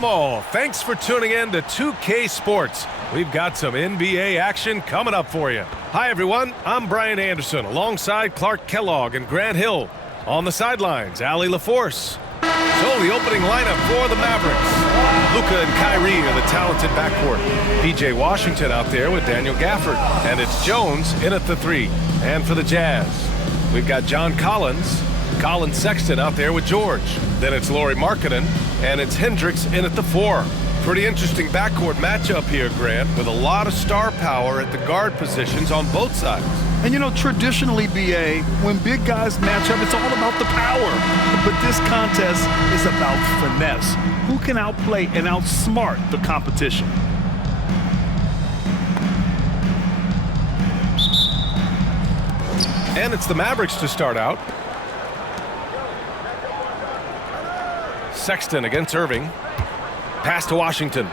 Welcome all. Thanks for tuning in to 2K Sports. We've got some NBA action coming up for you. Hi, everyone. I'm Brian Anderson alongside Clark Kellogg and Grant Hill. On the sidelines, Allie LaForce. So the opening lineup for the Mavericks. Luka and Kyrie are the talented backcourt. PJ Washington out there with Daniel Gafford. And it's Jones in at the 3. And for the Jazz, we've got John Collins, Colin Sexton out there with George. Then it's Lauri Markkanen, and it's Hendricks in at the 4. Pretty interesting backcourt matchup here, Grant, with a lot of star power at the guard positions on both sides. And, you know, traditionally, BA, when big guys match up, it's all about the power. But this contest is about finesse. Who can outplay and outsmart the competition? And it's the Mavericks to start out. Sexton against Irving. Pass to Washington.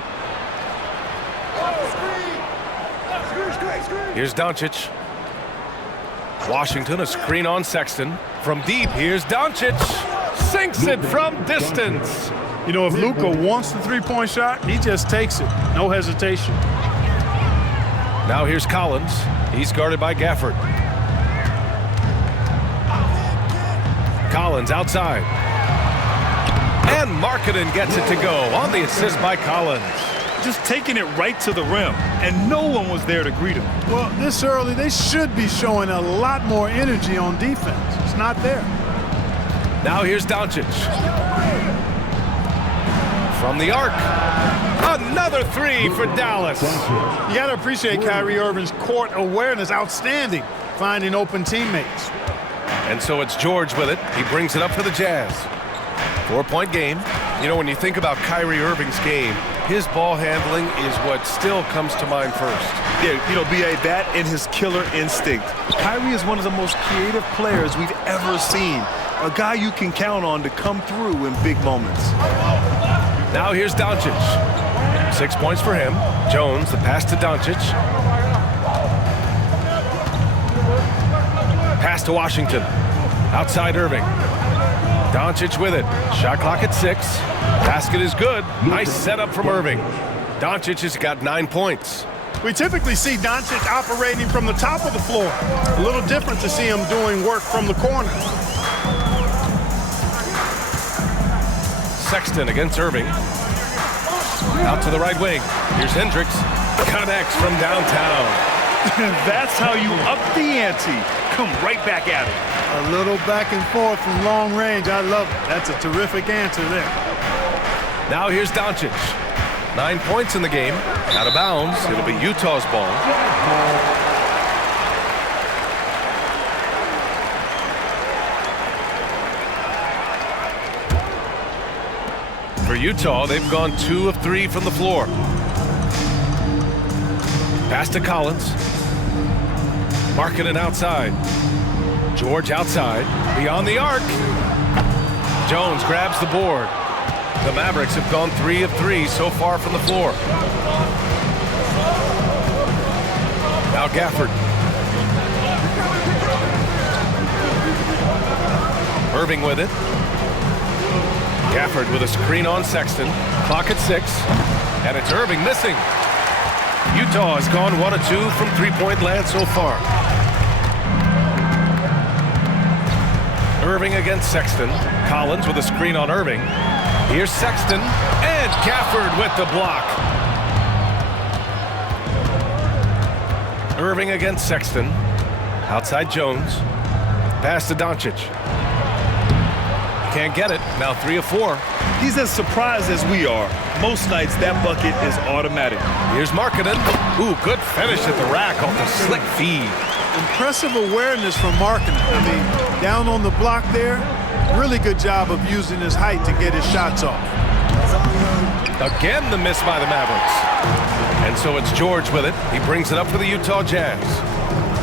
Here's Doncic. Washington, a screen on Sexton. From deep, here's Doncic. Sinks it from distance. You know, if Luka wants the three-point shot, he just takes it. No hesitation. Now here's Collins. He's guarded by Gafford. Collins outside. And Markkanen gets it to go on the assist by Collins. Just taking it right to the rim, and no one was there to greet him. Well, this early, they should be showing a lot more energy on defense. It's not there. Now here's Doncic. From the arc. Another 3 for Dallas. You got to appreciate Kyrie Irving's court awareness. Outstanding, finding open teammates. And so it's George with it. He brings it up for the Jazz. 4-point game. You know, when you think about Kyrie Irving's game, his ball handling is what still comes to mind first. Yeah, you know, B.A., that and his killer instinct. Kyrie is one of the most creative players we've ever seen. A guy you can count on to come through in big moments. Now here's Doncic. 6 points for him. Jones, the pass to Doncic. Pass to Washington. Outside Irving. Doncic with it. Shot clock at 6. Basket is good. Nice setup from Irving. Doncic has got 9 points. We typically see Doncic operating from the top of the floor. A little different to see him doing work from the corner. Sexton against Irving. Out to the right wing. Here's Hendricks. Connects from downtown. That's how you up the ante. Come right back at it. A little back and forth from long range. I love it. That's a terrific answer there. Now here's Doncic. 9 points in the game. Out of bounds. It'll be Utah's ball. For Utah, they've gone 2 of 3 from the floor. Pass to Collins. Markkanen outside. George outside. Beyond the arc. Jones grabs the board. The Mavericks have gone 3 of 3 so far from the floor. Now Gafford. Irving with it. Gafford with a screen on Sexton. Clock at 6. And it's Irving missing. Utah has gone 1 of 2 from three-point land so far. Irving against Sexton. Collins with a screen on Irving. Here's Sexton. And Gafford with the block. Irving against Sexton. Outside Jones. Pass to Doncic. Can't get it. Now 3 of 4. He's as surprised as we are. Most nights, that bucket is automatic. Here's Markkanen. Ooh, good finish at the rack off the slick feed. Impressive awareness from Markkanen. I mean, down on the block there, really good job of using his height to get his shots off. Again, the miss by the Mavericks. And so it's George with it. He brings it up for the Utah Jazz.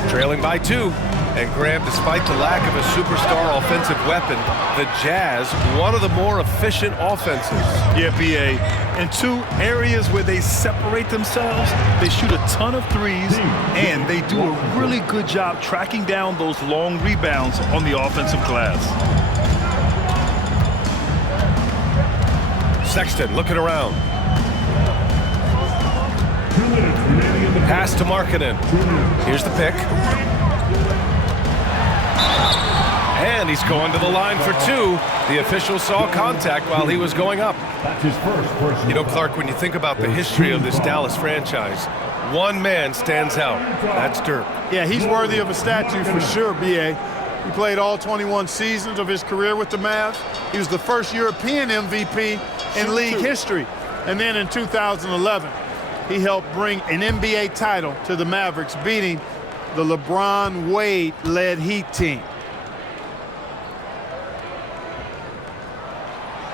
Trailing by 2. And Grant, despite the lack of a superstar offensive weapon, the Jazz, one of the more efficient offenses. Yeah, B.A. In 2 areas where they separate themselves, they shoot a ton of threes, and they do a really good job tracking down those long rebounds on the offensive glass. Sexton looking around. Pass to Markkanen. Here's the pick. And he's going to the line for two. The official saw contact while he was going up. That's his first. You know, Clark, when you think about the history of this Dallas franchise, one man stands out. That's Dirk. Yeah, he's worthy of a statue for sure, B.A. He played all 21 seasons of his career with the Mavs. He was the first European MVP in league history. And then in 2011, he helped bring an NBA title to the Mavericks, beating the LeBron Wade-led Heat team.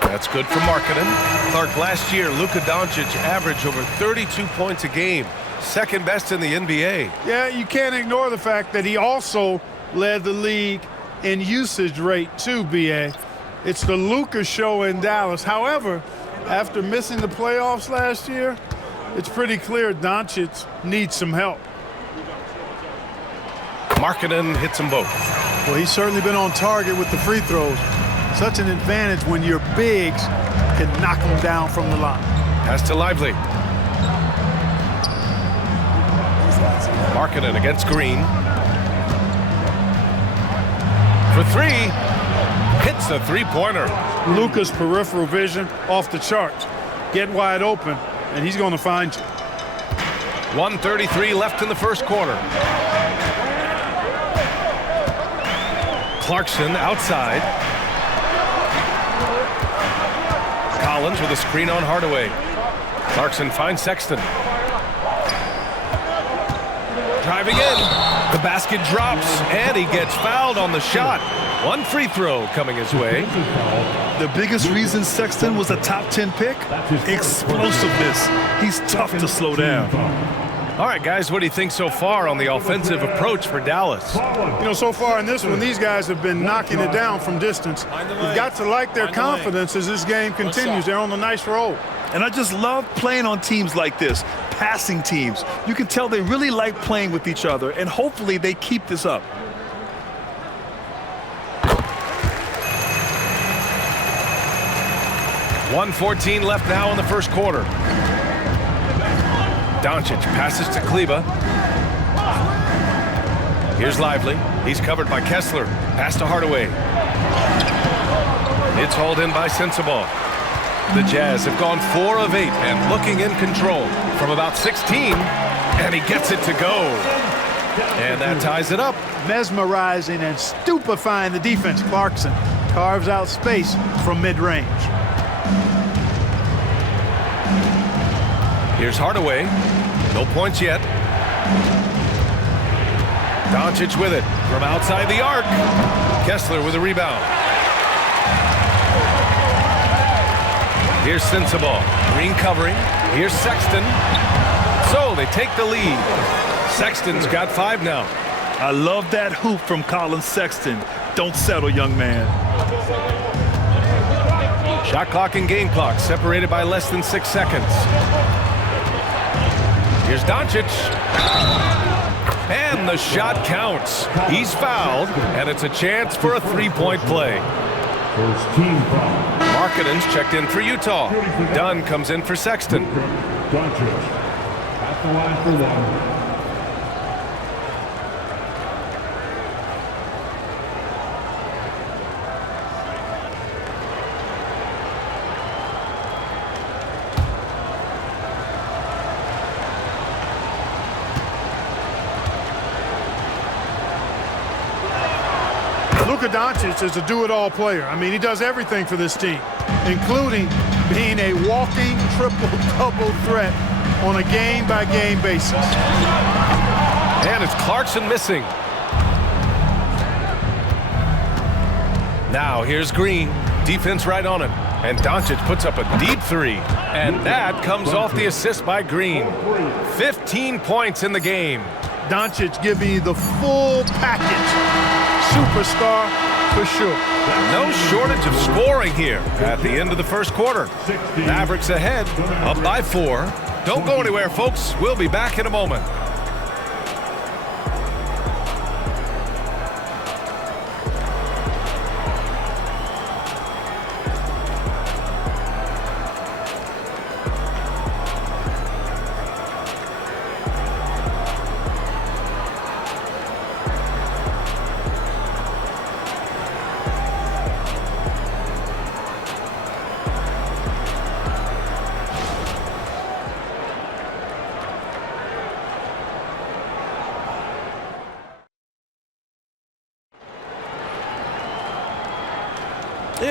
That's good for Markkanen. Clark, last year, Luka Doncic averaged over 32 points a game, second best in the NBA. Yeah, you can't ignore the fact that he also led the league in usage rate too, B.A. It's the Luka show in Dallas. However, after missing the playoffs last year, it's pretty clear Doncic needs some help. Markkanen hits them both. Well, he's certainly been on target with the free throws. Such an advantage when your bigs can knock them down from the line. Pass to Lively. Markkanen against Green. For three. Hits the three-pointer. Luka's peripheral vision off the charts. Get wide open, and he's going to find you. 1:33 left in the first quarter. Clarkson outside. Collins with a screen on Hardaway. Clarkson finds Sexton. Driving in. The basket drops, and he gets fouled on the shot. One free throw coming his way. The biggest reason Sexton was a top 10 pick? Explosiveness. He's tough to slow down. All right, guys, what do you think so far on the offensive approach for Dallas? You know, so far in this one, these guys have been knocking it down from distance. You've got to like their confidence as this game continues. They're on a nice roll. And I just love playing on teams like this, passing teams. You can tell they really like playing with each other, and hopefully they keep this up. .114 left now in the first quarter. Doncic passes to Kleba. Here's Lively. He's covered by Kessler. Pass to Hardaway. It's hauled in by Sensabaugh. The Jazz have gone 4 of 8 and looking in control from about 16, and he gets it to go. And that ties it up. Mesmerizing and stupefying the defense. Clarkson carves out space from mid-range. Here's Hardaway. No points yet. Doncic with it from outside the arc. Kessler with a rebound. Here's Sensabaugh. Green covering. Here's Sexton. So they take the lead. Sexton's got 5 now. I love that hoop from Colin Sexton. Don't settle, young man. Shot clock and game clock separated by less than 6 seconds. Here's Doncic. And the shot counts. He's fouled, and it's a chance for a 3-point play. First team foul. Markkanen's checked in for Utah. Dunn comes in for Sexton. Doncic at the line for 1. Luka Doncic is a do-it-all player. I mean, he does everything for this team, including being a walking triple-double threat on a game-by-game basis. And it's Clarkson missing. Now here's Green. Defense right on him. And Doncic puts up a deep 3. And that comes off the assist by Green. 15 points in the game. Doncic giving you the full package. Superstar for sure. No shortage of scoring here at the end of the first quarter. Mavericks ahead, up by 4. Don't go anywhere, folks. We'll be back in a moment.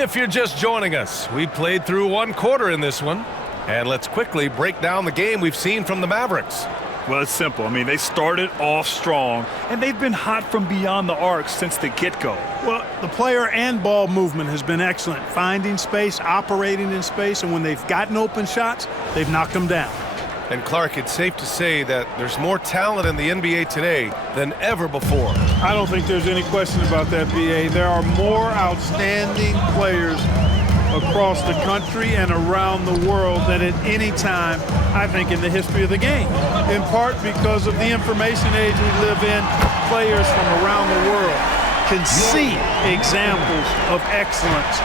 If you're just joining us, we played through one quarter in this one. And let's quickly break down the game we've seen from the Mavericks. Well, it's simple. I mean, they started off strong, and they've been hot from beyond the arc since the get-go. Well, the player and ball movement has been excellent. Finding space, operating in space, and when they've gotten open shots, they've knocked them down. And Clark, it's safe to say that there's more talent in the NBA today than ever before. I don't think there's any question about that, B.A. There are more outstanding players across the country and around the world than at any time, I think, in the history of the game. In part because of the information age we live in, players from around the world can see examples of excellence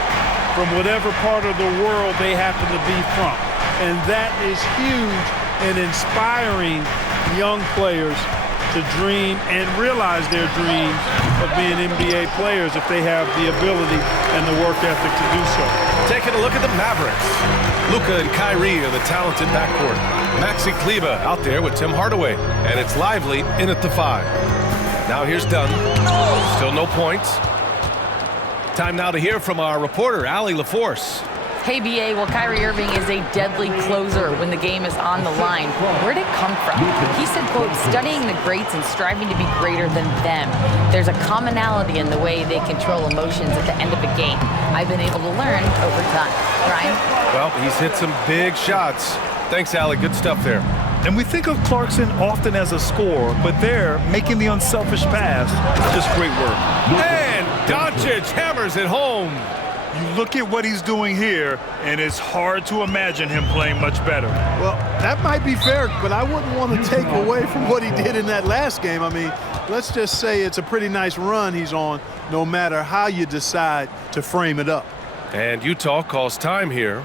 from whatever part of the world they happen to be from. And that is huge in inspiring young players to dream and realize their dreams of being NBA players if they have the ability and the work ethic to do so. Taking a look at the Mavericks. Luka and Kyrie are the talented backcourt. Maxi Kleba out there with Tim Hardaway. And it's Lively in at the 5. Now here's Dunn. Still no points. Time now to hear from our reporter, Allie LaForce. Hey, BA, well, Kyrie Irving is a deadly closer when the game is on the line. Where'd it come from? He said, quote, studying the greats and striving to be greater than them. There's a commonality in the way they control emotions at the end of a game. I've been able to learn over time. Ryan? Well, he's hit some big shots. Thanks, Allie. Good stuff there. And we think of Clarkson often as a scorer, but there, making the unselfish pass, just great work. And Doncic hammers it home. You look at what he's doing here, and it's hard to imagine him playing much better. Well, that might be fair, but I wouldn't want to take away from what he did in that last game. I mean, let's just say it's a pretty nice run he's on, no matter how you decide to frame it up. And Utah calls time here.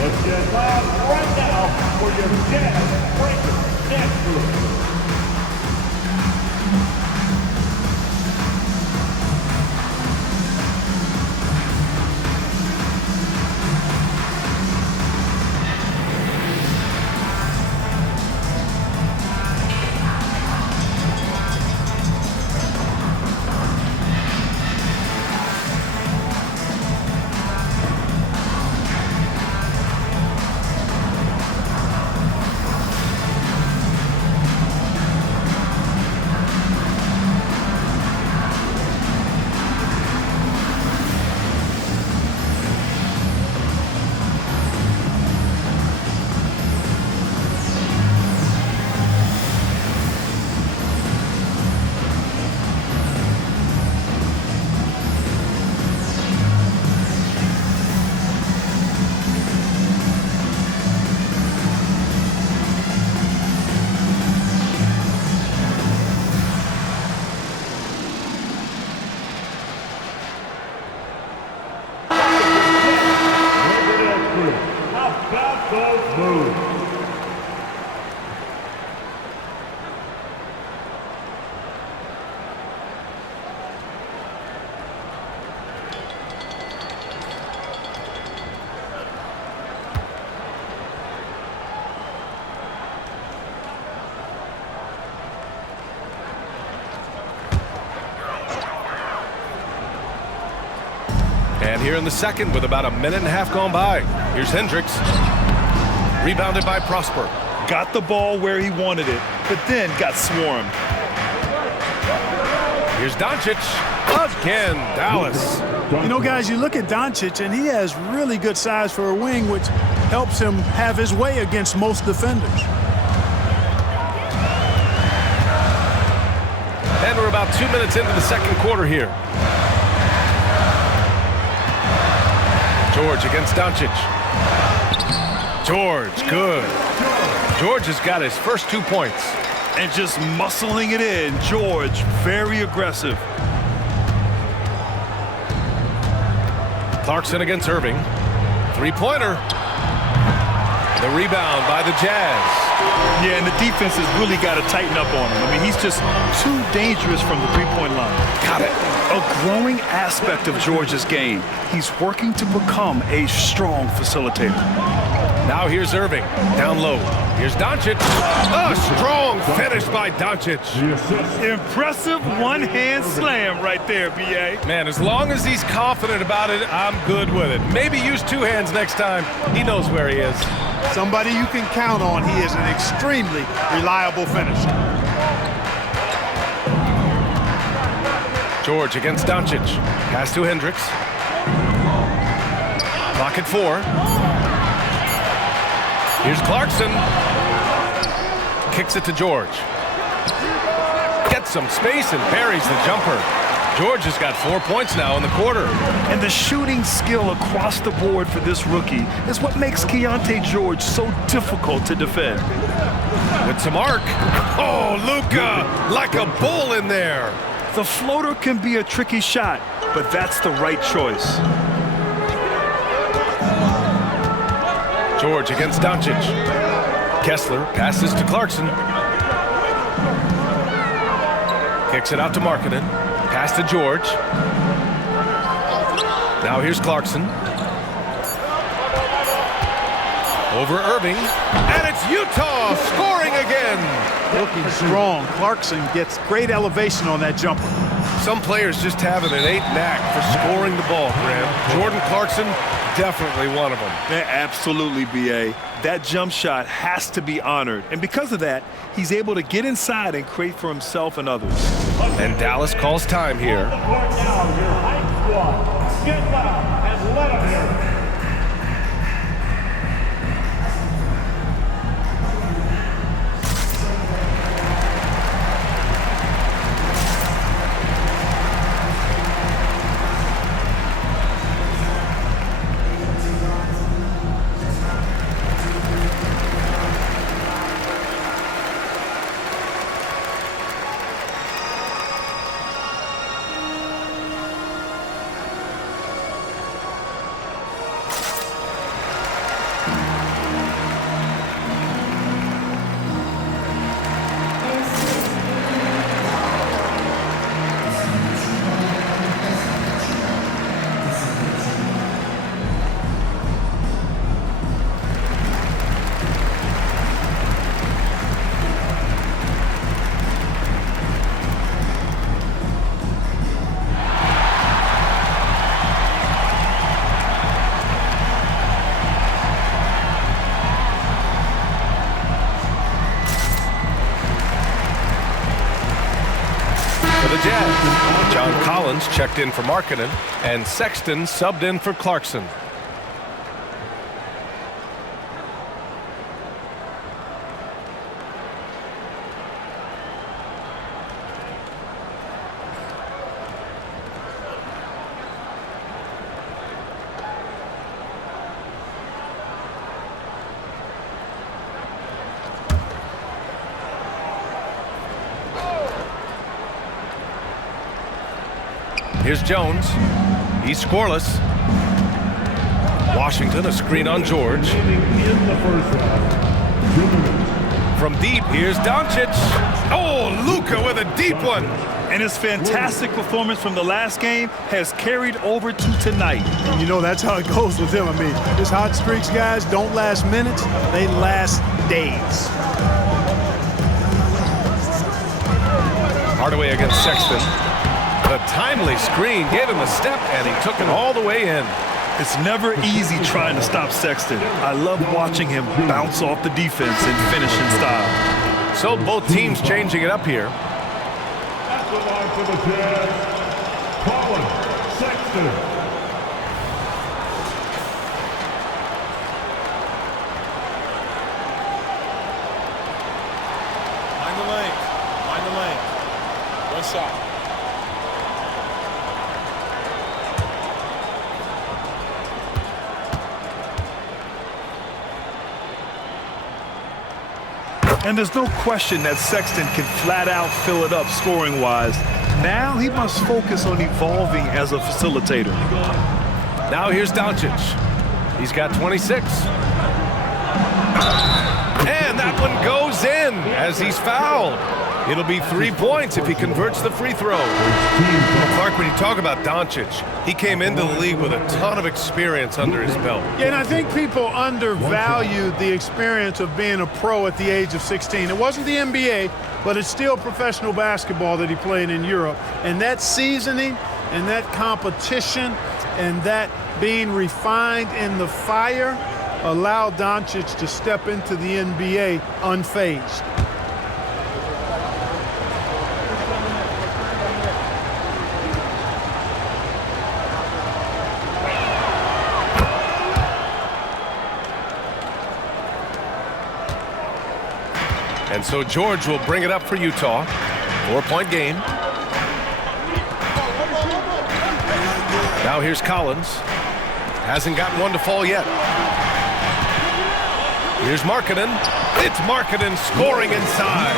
Let's get live right now for your Jazz Breakers Dance Group. And here in the second with about a minute and a half gone by. Here's Hendricks. Rebounded by Prosper. Got the ball where he wanted it, but then got swarmed. Here's Doncic. Again, Dallas. You know, guys, you look at Doncic, and he has really good size for a wing, which helps him have his way against most defenders. And we're about 2 minutes into the second quarter here. George against Doncic. George, good. George has got his first 2 points. And just muscling it in. George, very aggressive. Clarkson against Irving. Three-pointer. The rebound by the Jazz. Yeah, and the defense has really got to tighten up on him. I mean, he's just too dangerous from the three-point line. Got it. A growing aspect of Georgia's game. He's working to become a strong facilitator. Now here's Irving, down low. Here's Doncic. A strong finish by Doncic. Impressive one-hand slam right there, B.A. Man, as long as he's confident about it, I'm good with it. Maybe use two hands next time. He knows where he is. Somebody you can count on. He is an extremely reliable finisher. George against Doncic. Pass to Hendricks. Clock at 4. Here's Clarkson. Kicks it to George. Gets some space and buries the jumper. George has got 4 points now in the quarter. And the shooting skill across the board for this rookie is what makes Keontae George so difficult to defend. With some arc. Oh, Luka, like a bull in there. The floater can be a tricky shot, but that's the right choice. George against Doncic. Kessler passes to Clarkson. Kicks it out to Markkanen. Pass to George. Now here's Clarkson. Over Irving. And it's Utah scoring again. Looking strong. Clarkson gets great elevation on that jumper. Some players just have an innate knack for scoring the ball, Graham. Jordan Clarkson, definitely one of them. Yeah, absolutely, B.A. That jump shot has to be honored. And because of that, he's able to get inside and create for himself and others. And Dallas calls time here. Now, your high squad. Get loud and let them hear it. John Collins checked in for Markkanen, and Sexton subbed in for Clarkson. Here's Jones. He's scoreless. Washington, a screen on George. From deep, here's Doncic. Oh, Luka with a deep one. And his fantastic performance from the last game has carried over to tonight. And you know that's how it goes with him. I mean, his hot streaks, guys, don't last minutes. They last days. Hardaway against Sexton. The timely screen gave him a step, and he took it all the way in. It's never easy trying to stop Sexton. I love watching him bounce off the defense and finish in style. So both teams changing it up here. At the line for the Jazz, Colin Sexton. Mind the lane. Mind the lane. One shot. And there's no question that Sexton can flat out fill it up scoring-wise. Now he must focus on evolving as a facilitator. Now here's Doncic. He's got 26. And that that one goes in as he's fouled. It'll be 3 points if he converts the free throw. Clark, when you talk about Doncic, he came into the league with a ton of experience under his belt. Yeah, and I think people undervalued the experience of being a pro at the age of 16. It wasn't the NBA, but it's still professional basketball that he played in Europe. And that seasoning and that competition and that being refined in the fire allowed Doncic to step into the NBA unfazed. And so George will bring it up for Utah. 4-point game. Now here's Collins. Hasn't gotten one to fall yet. Here's Markkanen. It's Markkanen scoring inside.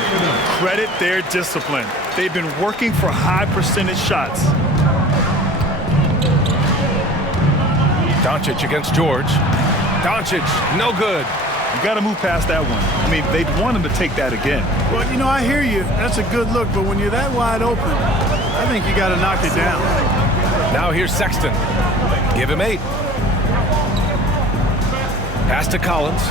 Credit their discipline. They've been working for high percentage shots. Doncic against George. Doncic, no good. You got to move past that one. I mean, they'd want him to take that again. Well, you know, I hear you. That's a good look, but when you're that wide open, I think you got to knock it down. Now here's Sexton. Give him 8. Pass to Collins.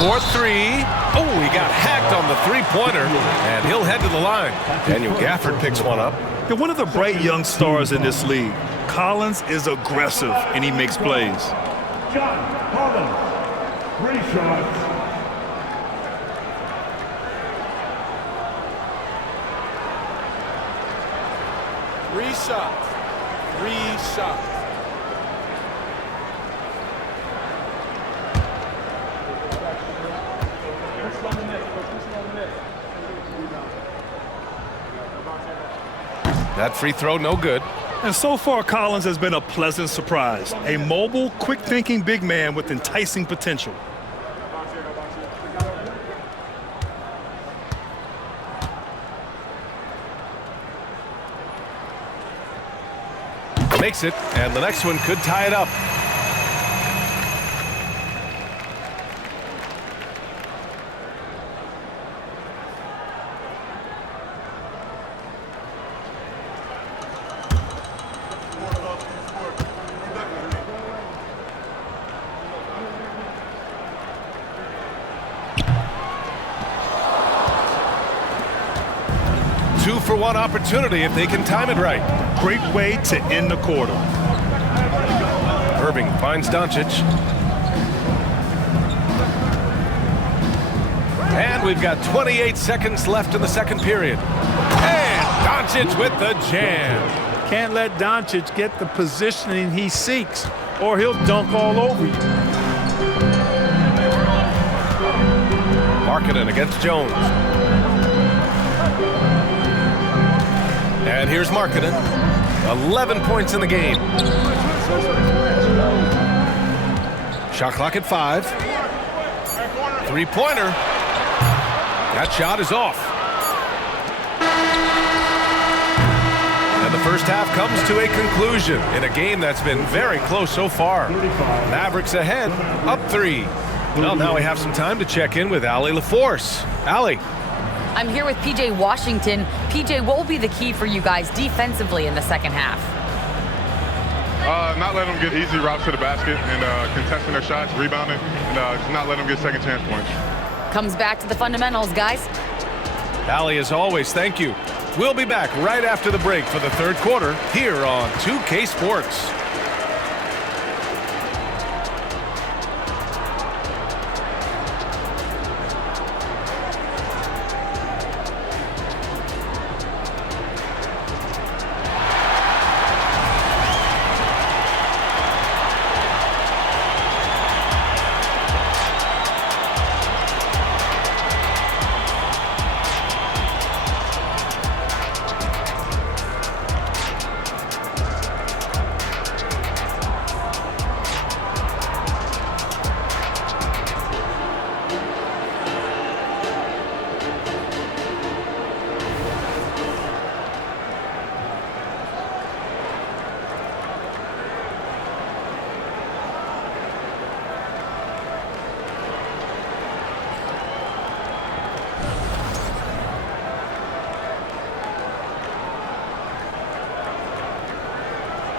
4-3. Oh, he got hacked on the three-pointer, and he'll head to the line. Daniel Gafford picks one up. They're one of the bright young stars in this league. Collins is aggressive, and he makes plays. John Collins. 3 shots. Three shots. That free throw, no good. And so far, Collins has been a pleasant surprise. A mobile, quick-thinking big man with enticing potential. Makes it, and the next one could tie it up. Two-for-one opportunity if they can time it right. Great way to end the quarter. Irving finds Doncic. And we've got 28 seconds left in the second period. And Doncic with the jam. Can't let Doncic get the positioning he seeks, or he'll dunk all over you. Markkanen against Jones. And here's Markkanen. 11 points in the game. Shot clock at 5. Three-pointer. That shot is off. And the first half comes to a conclusion in a game that's been very close so far. Mavericks ahead, up 3. Well, now we have some time to check in with Allie LaForce. Allie. I'm here with PJ Washington. PJ, what will be the key for you guys defensively in the second half? Not letting them get easy routes to the basket and contesting their shots, rebounding, and just not letting them get second chance points. Comes back to the fundamentals, guys. Allie, as always, thank you. We'll be back right after the break for the third quarter here on 2K Sports.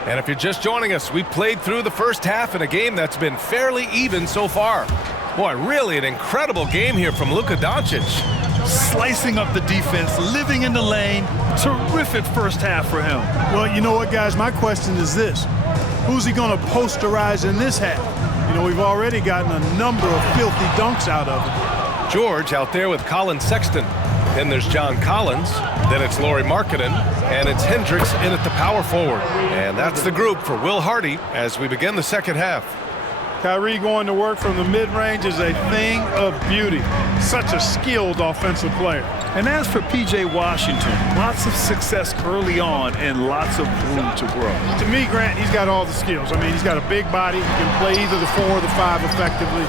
And if you're just joining us, we played through the first half in a game that's been fairly even so far. Boy, really an incredible game here from Luka Doncic. Slicing up the defense, living in the lane. Terrific first half for him. Well, you know what, guys? My question is this. Who's he going to posterize in this half? You know, we've already gotten a number of filthy dunks out of him. George out there with Colin Sexton. Then there's John Collins. Then it's Lauri Markkanen. And it's Hendricks in at the power forward. And that's the group for Will Hardy as we begin the second half. Kyrie going to work from the mid-range is a thing of beauty. Such a skilled offensive player. And as for P.J. Washington, lots of success early on and lots of room to grow. To me, Grant, he's got all the skills. I mean, he's got a big body. He can play either the 4 or the 5 effectively.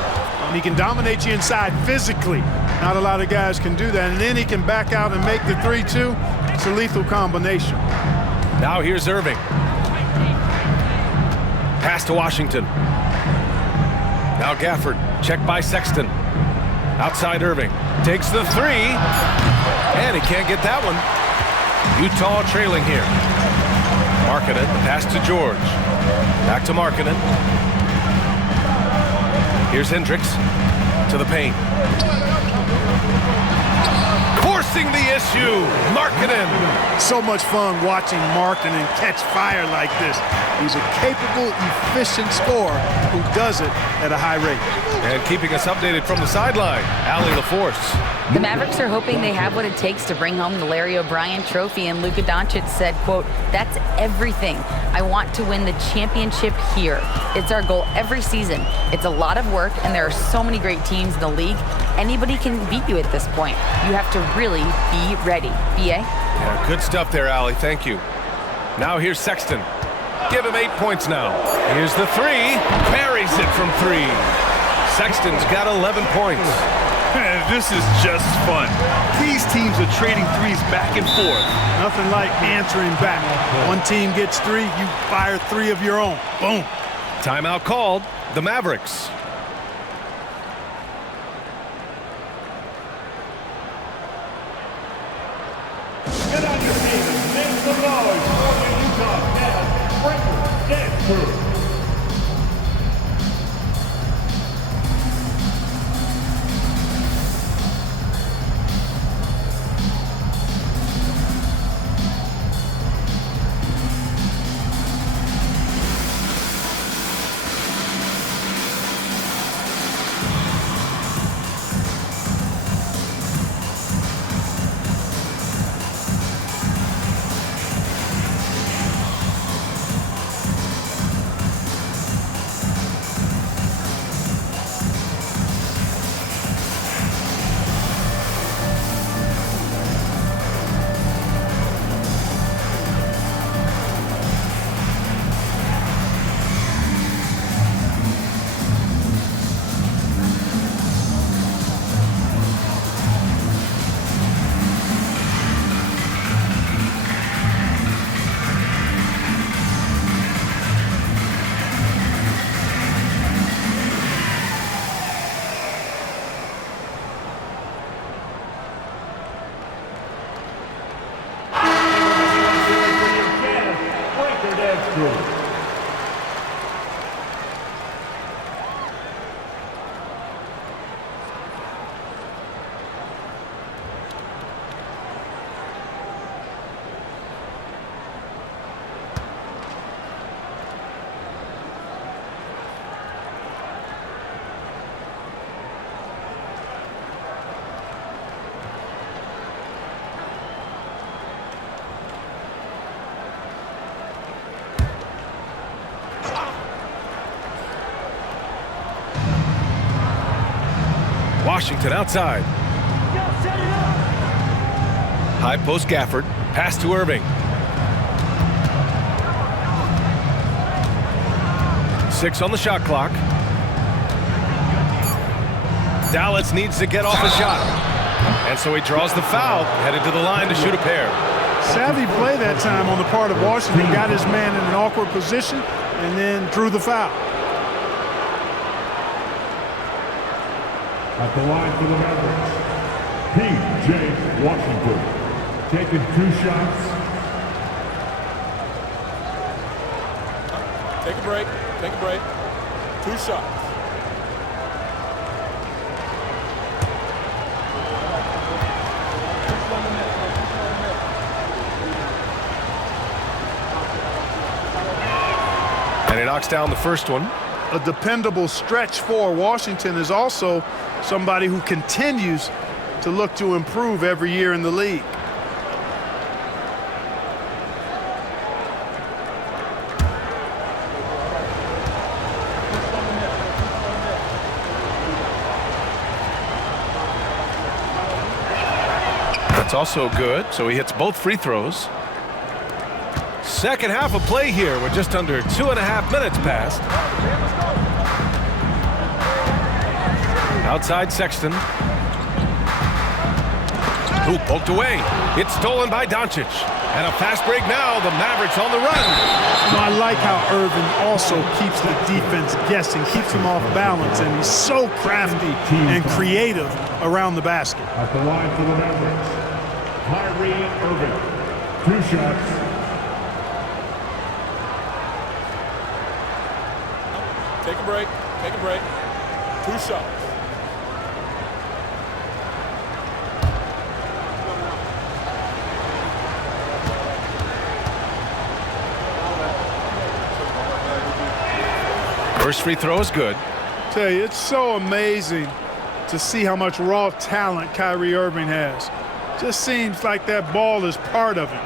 He can dominate you inside physically. Not a lot of guys can do that. And then he can back out and make the 3-2. It's a lethal combination. Now here's Irving. Pass to Washington. Now Gafford, checked by Sexton. Outside Irving, takes the 3, and he can't get that one. Utah trailing here. Markkanen, pass to George. Back to Markkanen. Here's Hendricks to the paint. Coursing the issue, Markkanen. So much fun watching Markkanen catch fire like this. He's a capable, efficient scorer who does it at a high rate. And keeping us updated from the sideline, Allie LaForce. The Mavericks are hoping they have what it takes to bring home the Larry O'Brien trophy, and Luka Doncic said, quote, "That's everything. I want to win the championship here. It's our goal every season. It's a lot of work, and there are so many great teams in the league. Anybody can beat you at this point. You have to really be ready." B.A.? Yeah, good stuff there, Allie. Thank you. Now here's Sexton. Give him 8 points now. Here's the 3. Buries it from 3. Sexton's got 11 points. Man, this is just fun. These teams are trading threes back and forth. Nothing like answering back. One team gets 3, you fire 3 of your own. Boom. Timeout called. The Mavericks. Get on your feet and make some noise for the Utah Jazz Sprinklers Dance Crew. Washington outside. High post Gafford. Pass to Irving. 6 on the shot clock. Dallas needs to get off a shot. And so he draws the foul, headed to the line to shoot a pair. Savvy play that time on the part of Washington. Got his man in an awkward position and then drew the foul. At the line for the Mavericks, P.J. Washington, taking 2 shots. Take a break. Take a break. 2 shots. And he knocks down the first one. A dependable stretch for Washington is also somebody who continues to look to improve every year in the league. That's also good, so he hits both free throws. Second half of play here with just under 2.5 minutes passed. Outside Sexton. Who poked away. It's stolen by Doncic. And a fast break now. The Mavericks on the run. I like how Irving also keeps the defense guessing, keeps them off balance, and he's so crafty and creative around the basket. At the line for the Mavericks, Kyrie Irving. 2 shots. Take a break. Take a break. 2 shots. First free throw is good. Tell you, it's so amazing to see how much raw talent Kyrie Irving has. Just seems like that ball is part of him.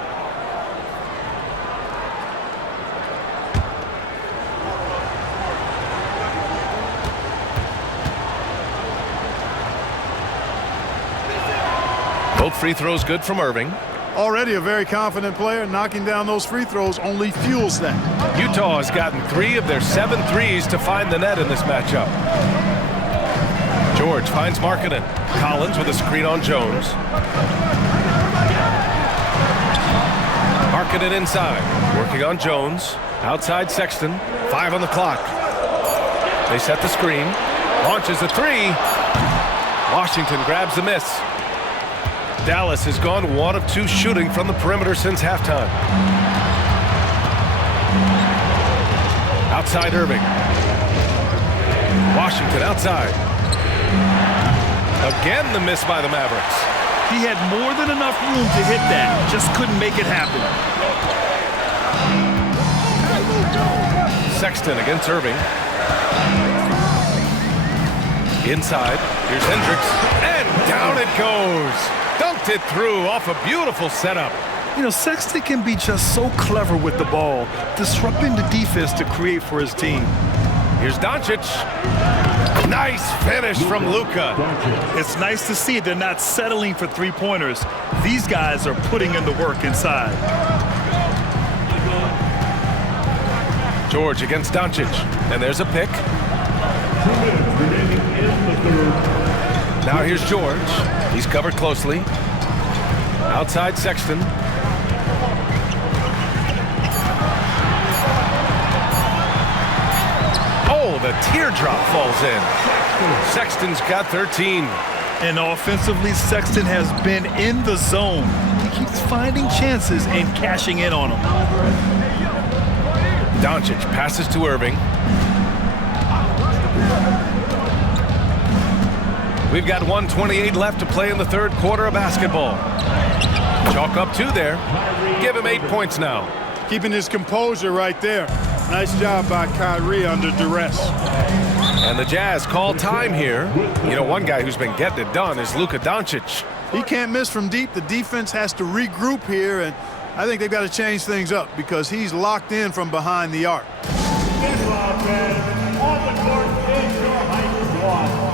Both free throws good from Irving. Already a very confident player. Knocking down those free throws only fuels that. Utah has gotten 3 of their 7 threes to find the net in this matchup. George finds Markkanen. Collins with a screen on Jones. Markkanen inside, working on Jones. Outside Sexton, 5 on the clock. They set the screen. Launches a 3. Washington grabs the miss. Dallas has gone 1 of 2 shooting from the perimeter since halftime. Outside Irving. Washington outside. Again the miss by the Mavericks. He had more than enough room to hit that, just couldn't make it happen. Sexton against Irving. Inside, here's Hendricks, and down it goes. Dunked it through off a beautiful setup. You know, Sexton can be just so clever with the ball, disrupting the defense to create for his team. Here's Doncic. Nice finish from Luka. It's nice to see they're not settling for three-pointers. These guys are putting in the work inside. George against Doncic, and there's a pick. 2 minutes remaining in the third. Now here's George. He's covered closely. Outside Sexton. Oh, the teardrop falls in. Sexton's got 13. And offensively, Sexton has been in the zone. He keeps finding chances and cashing in on them. Doncic passes to Irving. We've got 1:28 left to play in the third quarter of basketball. Chalk up 2 there. Give him 8 points now. Keeping his composure right there. Nice job by Kyrie under duress. And the Jazz call time here. You know, one guy who's been getting it done is Luka Doncic. He can't miss from deep. The defense has to regroup here, and I think they've got to change things up because he's locked in from behind the arc. Islam fans, on the court is your high squad.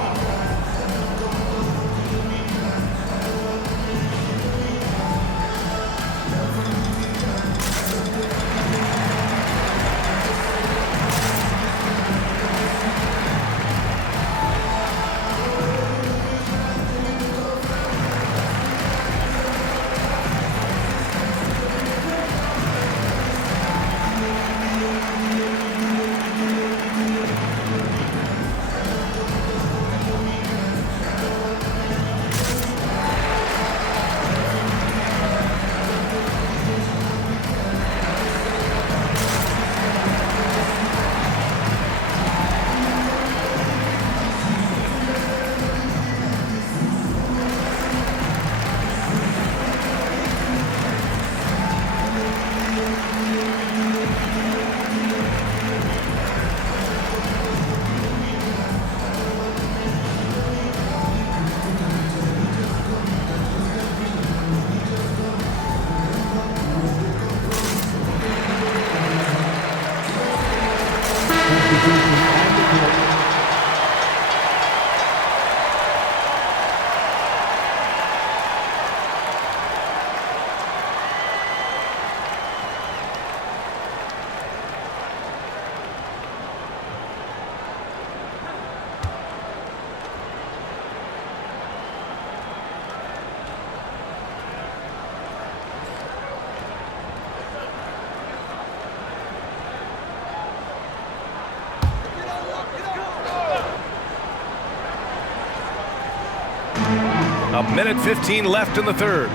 1:15 left in the third.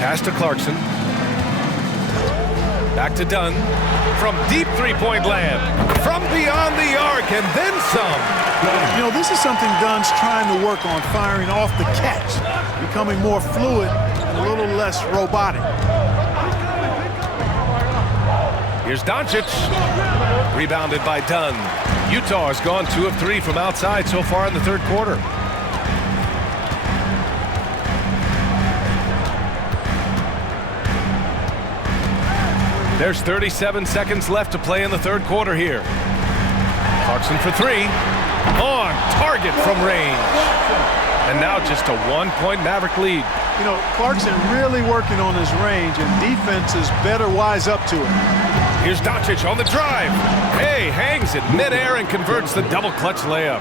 Pass to Clarkson. Back to Dunn. From deep three-point land. From beyond the arc and then some. You know, this is something Dunn's trying to work on, firing off the catch, becoming more fluid and a little less robotic. Here's Doncic. Rebounded by Dunn. Utah has gone 2 of 3 from outside so far in the third quarter. There's 37 seconds left to play in the third quarter here. Clarkson for 3. On target from range. And now just a 1-point Maverick lead. You know, Clarkson really working on his range, and defenses better wise up to it. Here's Doncic on the drive. Hey, hangs it midair and converts the double clutch layup.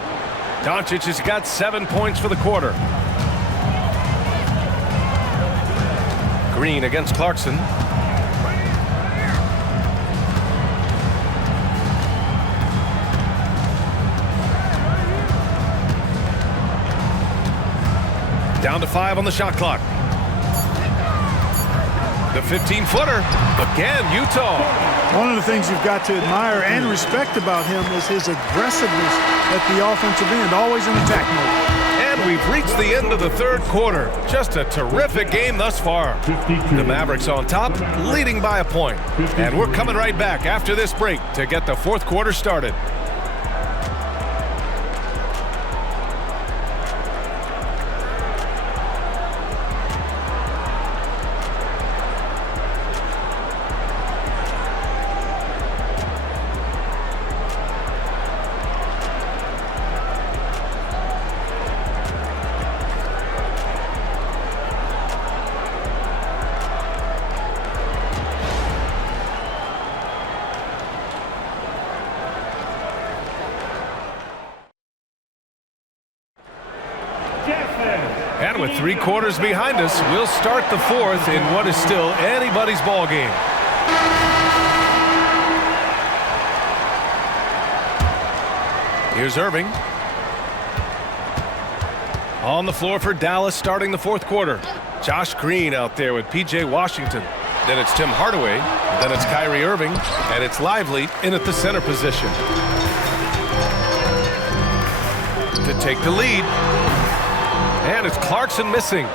Doncic has got 7 points for the quarter. Green against Clarkson. Down to 5 on the shot clock. The 15-footer. Again, Utah. One of the things you've got to admire and respect about him is his aggressiveness at the offensive end, always in attack mode. And we've reached the end of the third quarter. Just a terrific game thus far. The Mavericks on top, leading by a point. And we're coming right back after this break to get the fourth quarter started. And with 3 quarters behind us, we'll start the fourth in what is still anybody's ball game. Here's Irving. On the floor for Dallas starting the fourth quarter. Josh Green out there with P.J. Washington. Then it's Tim Hardaway. Then it's Kyrie Irving. And it's Lively in at the center position. To take the lead. And it's Clarkson missing.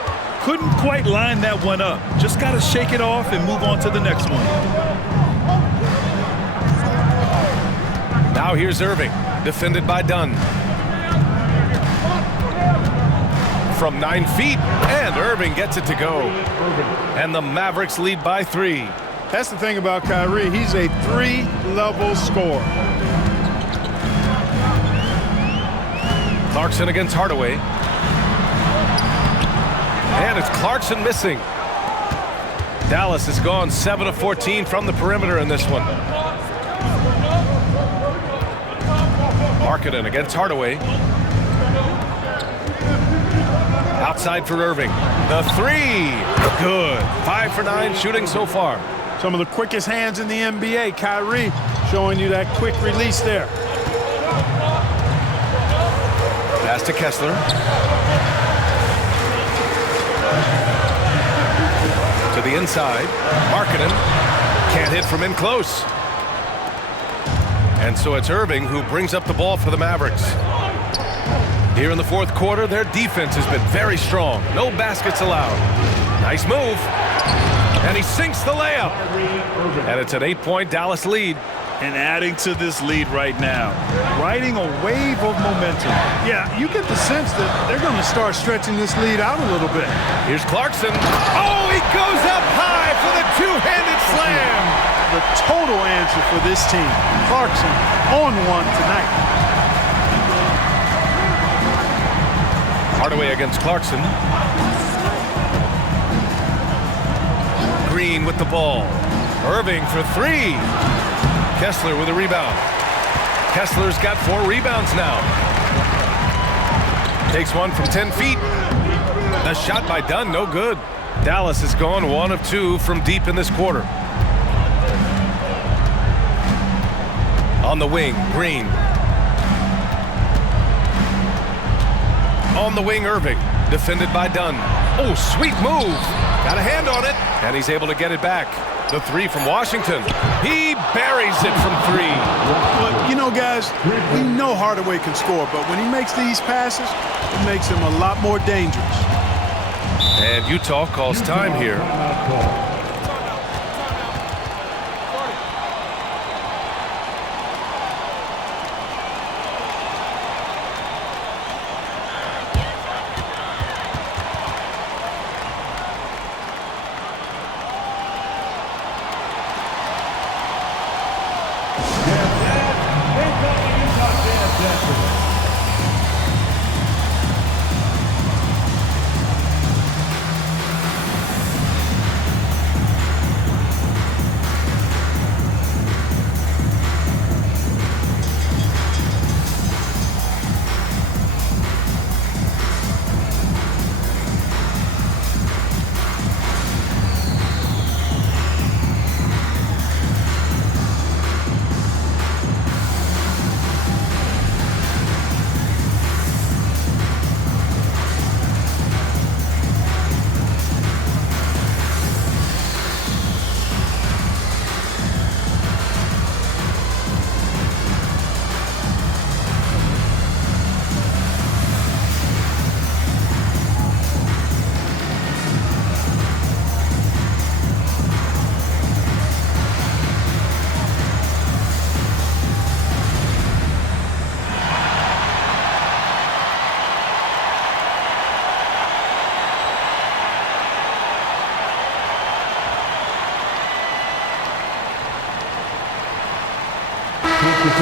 Couldn't quite line that one up. Just got to shake it off and move on to the next one. Now here's Irving, defended by Dunn. From 9 feet, and Irving gets it to go. And the Mavericks lead by 3. That's the thing about Kyrie. He's a 3-level scorer. Clarkson against Hardaway. And it's Clarkson missing. Dallas has gone 7 of 14 from the perimeter in this one. Markkanen against Hardaway. Outside for Irving. The 3. Good. 5 for 9 shooting so far. Some of the quickest hands in the NBA. Kyrie showing you that quick release there. Pass to Kessler. To the inside. Markkanen can't hit from in close. And so it's Irving who brings up the ball for the Mavericks. Here in the fourth quarter, their defense has been very strong. No baskets allowed. Nice move. And he sinks the layup. And it's an 8-point Dallas lead. And adding to this lead right now. Riding a wave of momentum. Yeah, you get the sense that they're going to start stretching this lead out a little bit. Here's Clarkson. Oh, he goes up high for the two-handed slam. The total answer for this team. Clarkson on one tonight. Hardaway against Clarkson. Green with the ball. Irving for 3. Kessler with a rebound. Kessler's got 4 rebounds now. Takes one from 10 feet. The shot by Dunn, no good. Dallas has gone 1 of 2 from deep in this quarter. On the wing, Green. On the wing, Irving. Defended by Dunn. Oh, sweet move. Got a hand on it, and he's able to get it back. The three from Washington. He buries it from three. But, you know, guys, we know Hardaway can score, but when he makes these passes, it makes him a lot more dangerous. And Utah calls time here.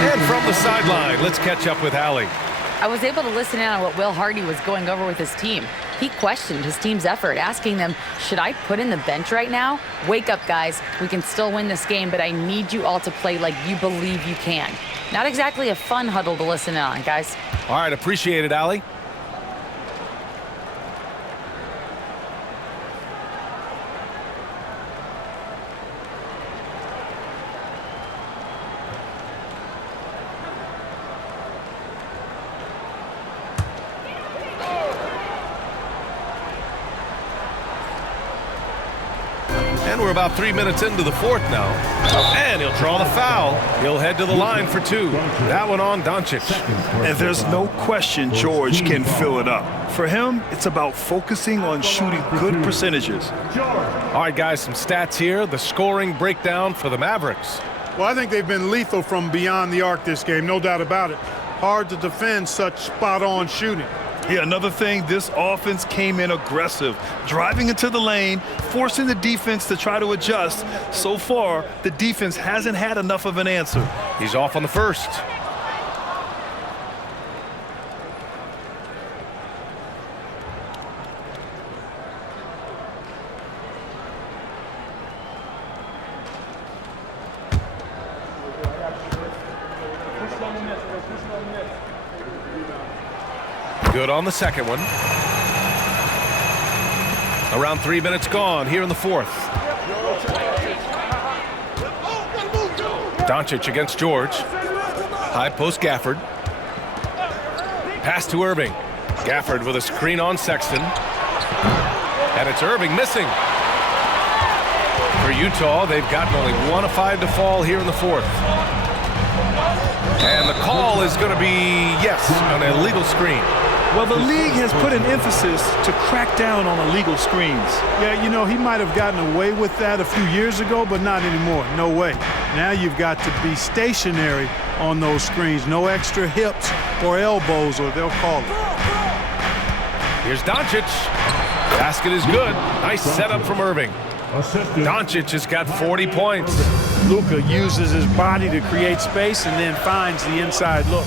And from the sideline, let's catch up with Allie. I was able to listen in on what Will Hardy was going over with his team. He questioned his team's effort, asking them, should I put in the bench right now? Wake up, guys. We can still win this game, but I need you all to play like you believe you can. Not exactly a fun huddle to listen in on, guys. All right, appreciate it, Allie. And we're about 3 minutes into the fourth now. And he'll draw the foul. He'll head to the line for two. That one on Doncic. And there's no question George can fill it up. For him, it's about focusing on shooting good percentages. All right, guys, some stats here. The scoring breakdown for the Mavericks. Well, I think they've been lethal from beyond the arc this game, no doubt about it. Hard to defend such spot-on shooting. Yeah, another thing, this offense came in aggressive, driving into the lane, forcing the defense to try to adjust. So far, the defense hasn't had enough of an answer. He's off on the first. Good on the second one. Around 3 minutes gone here in the fourth. Doncic against George. High post Gafford. Pass to Irving. Gafford with a screen on Sexton. And it's Irving missing. For Utah, they've gotten only 1 of 5 to fall here in the fourth. And the call is going to be, yes, an illegal screen. Well, the league has put an emphasis to crack down on illegal screens. Yeah, you know, he might have gotten away with that a few years ago, but not anymore. No way. Now you've got to be stationary on those screens. No extra hips or elbows, or they'll call it. Here's Doncic. Basket is good. Nice setup from Irving. Doncic has got 40 points. Luka uses his body to create space and then finds the inside look.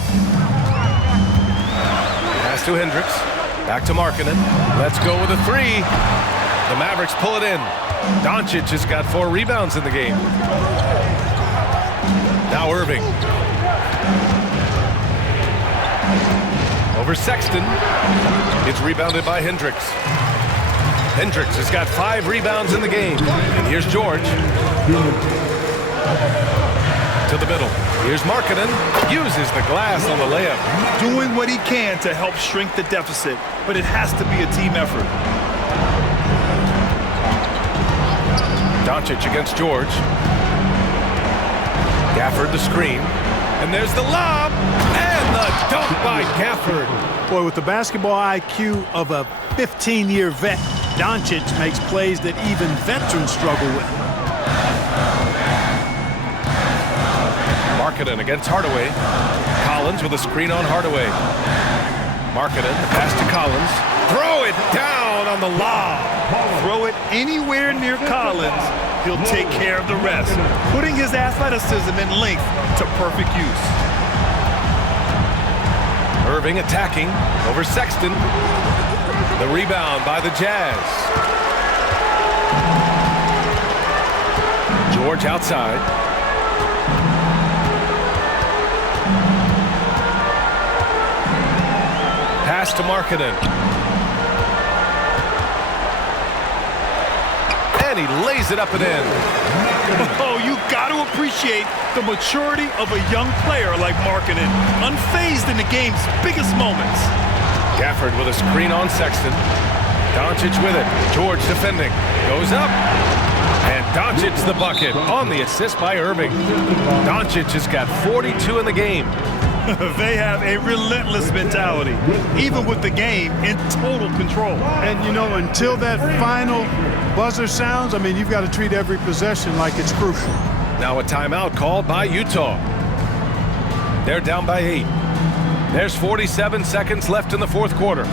Pass to Hendricks. Back to Markkanen. Let's go with a three. The Mavericks pull it in. Doncic has got 4 rebounds in the game. Now Irving. Over Sexton. It's rebounded by Hendricks. Hendricks has got 5 rebounds in the game. And here's George. To the middle. Here's Markkanen. Uses the glass on the layup. Doing what he can to help shrink the deficit, but it has to be a team effort. Doncic against George. Gafford the screen. And there's the lob. And the dunk by Gafford. Boy, with the basketball IQ of a 15-year vet, Doncic makes plays that even veterans struggle with. Markkanen against Hardaway. Collins with a screen on Hardaway. Markkanen, the pass to Collins. Throw it down on the lob. Throw it anywhere near Collins, he'll take care of the rest, putting his athleticism and length to perfect use. Irving attacking over Sexton. The rebound by the Jazz. George outside. Pass to Markkanen. And he lays it up and in. Oh, you got to appreciate the maturity of a young player like Markkanen, unfazed in the game's biggest moments. Gafford with a screen on Sexton. Doncic with it. George defending. Goes up. And Doncic the bucket on the assist by Irving. Doncic has got 42 in the game. They have a relentless mentality, even with the game in total control. And, you know, until that final buzzer sounds, I mean, you've got to treat every possession like it's crucial. Now a timeout called by Utah. They're down by 8. There's 47 seconds left in the fourth quarter.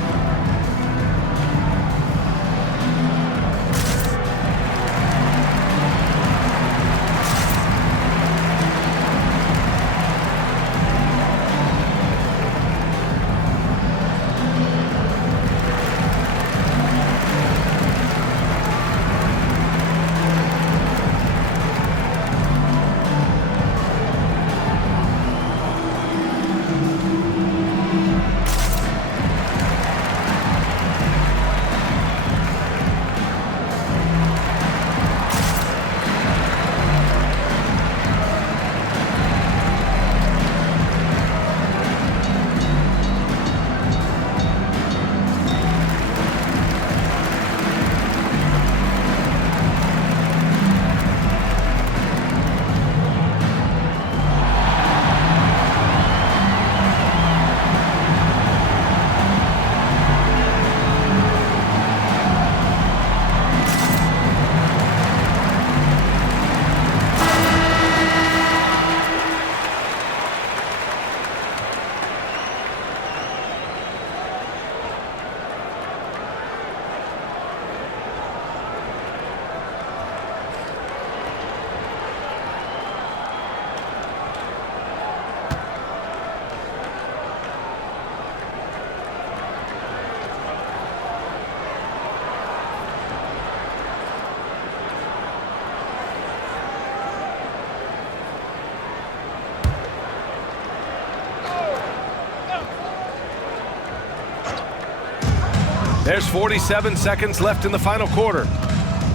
There's 47 seconds left in the final quarter.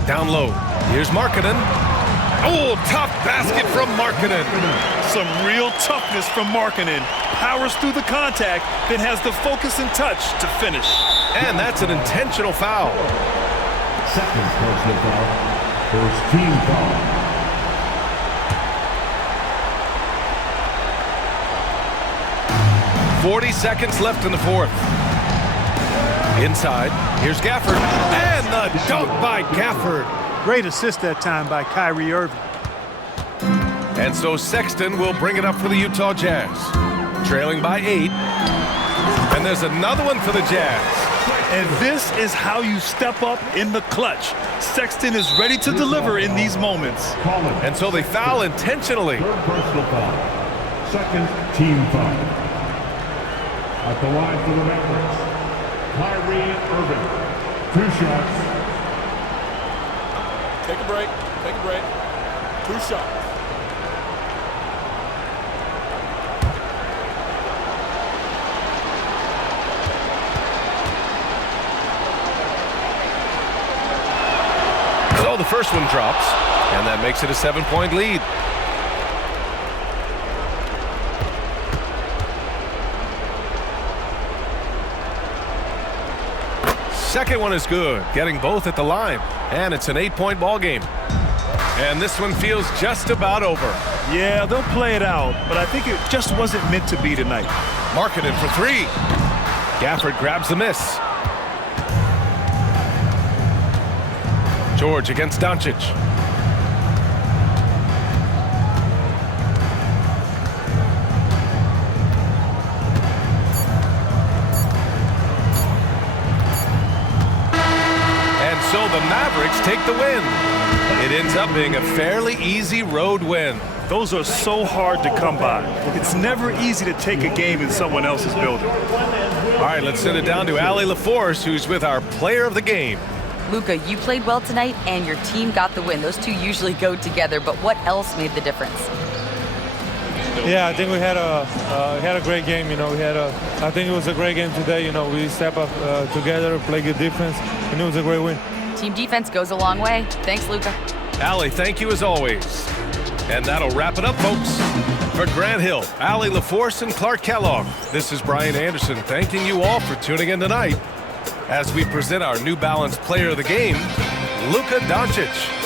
Down low. Here's Markkanen. Oh, tough basket from Markkanen. Some real toughness from Markkanen. Powers through the contact, then has the focus and touch to finish. And that's an intentional foul. Second personal foul. First team foul. 40 seconds left in the fourth. Inside, here's Gafford, and the dunk by Gafford. Great assist that time by Kyrie Irving. And so Sexton will bring it up for the Utah Jazz. Trailing by 8. And there's another one for the Jazz. And this is how you step up in the clutch. Sexton is ready to deliver in these moments. And so they foul intentionally. Third personal foul. Second team foul. At the line for the Mavericks, Kyrie Irving. 2 shots. Take a break. Take a break. 2 shots. So the first one drops, and that makes it a 7-point lead. second one is good, getting both at the line. And it's an 8-point ball game. And this one feels just about over. Yeah, they'll play it out, but I think it just wasn't meant to be tonight. Marketed for three. Gafford grabs the miss. George against Doncic. And so the Mavericks take the win. It ends up being a fairly easy road win. Those are so hard to come by. It's never easy to take a game in someone else's building. All right, let's send it down to Allie LaForce, who's with our player of the game. Luka, you played well tonight, and your team got the win. Those two usually go together, but what else made the difference? Yeah, I think we had a great game. You know, I think it was a great game today. You know, we step up together, play good defense, and it was a great win. Team defense goes a long way. Thanks, Luka. Allie, thank you as always. And that'll wrap it up, folks. For Grant Hill, Allie LaForce, and Clark Kellogg, this is Brian Anderson thanking you all for tuning in tonight as we present our New Balance Player of the Game, Luka Doncic.